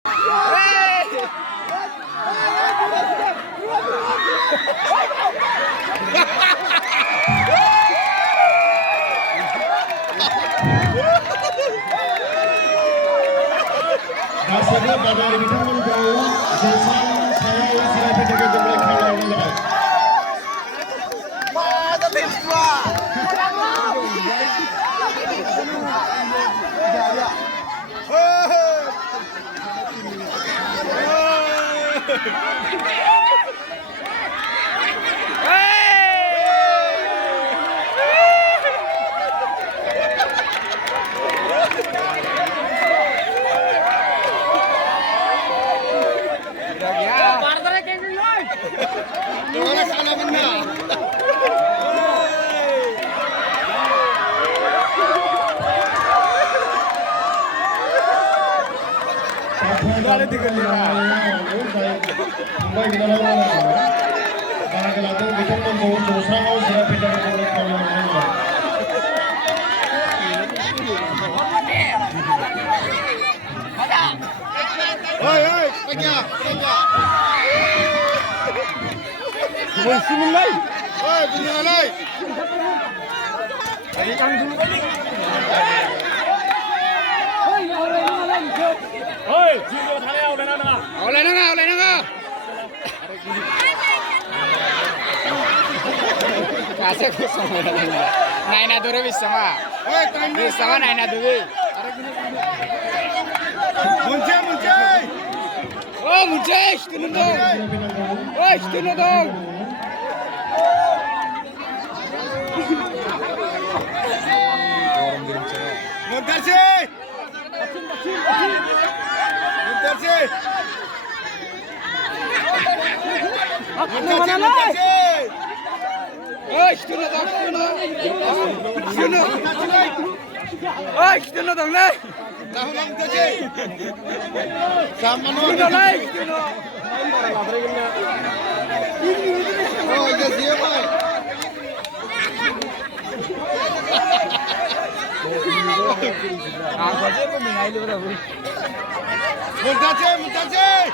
गासैबो बादायारि बिथांमोनखौ जौस्रां सायाव जिरायफैनो गेजेरजों खावलायनाय जाबाय। फंबाय बिनानावमोना बाहागो लादों बिथांमोनखौ जौस्राङाव जिरायफैनो गेजेरजों खावलायनाय जाबाय। Bismillah. Bismillah. Oi, video thale oleh nanga. Oleh nanga. Kasih kosong. Naina dulu bisa mah. Bisa mah naina dulu. Muncul. Oh muncul, itu dong. Oh itu dong. Muntasir. Oh itu dong. Oh itu dong nih. Tahulah Muntasir. Sama Itu dong. Oh, ya siapa? Aku aja pemain itu berapa? Muntasir.